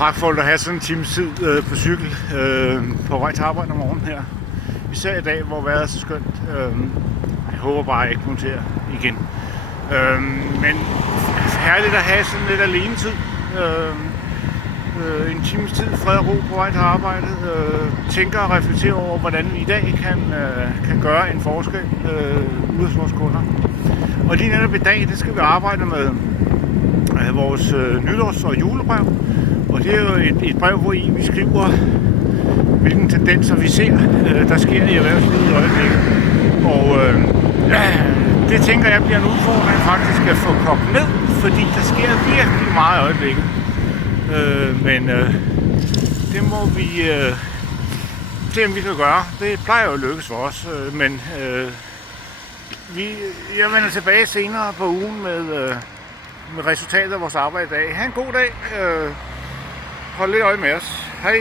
pragtfuldt at have sådan en times tid på cykel på vej til arbejde om morgenen her. Især i dag, hvor vejret er så skønt. Jeg håber bare, at jeg ikke monterer igen. Men herligt at have sådan lidt alenetid. En times tid, fred og ro på vej til arbejde. Tænker og reflekterer over, hvordan vi i dag kan gøre en forskel ude hos vores kunder. Og lige netop i dag, det skal vi arbejde med vores nytårs- og julebrev. Og det er jo et brev, hvor vi skriver, hvilke tendenser vi ser, der sker i erhvervslivet i øjeblikket. Og det tænker jeg bliver en udfordring faktisk at få kogt ned, fordi der sker virkelig meget i øjeblikket. Men det må vi se, om vi kan gøre. Det plejer jo at lykkes for os, men jeg vender tilbage senere på ugen med resultatet af vores arbejde i dag. Ha' en god dag. Hold lidt øje med os. Hej.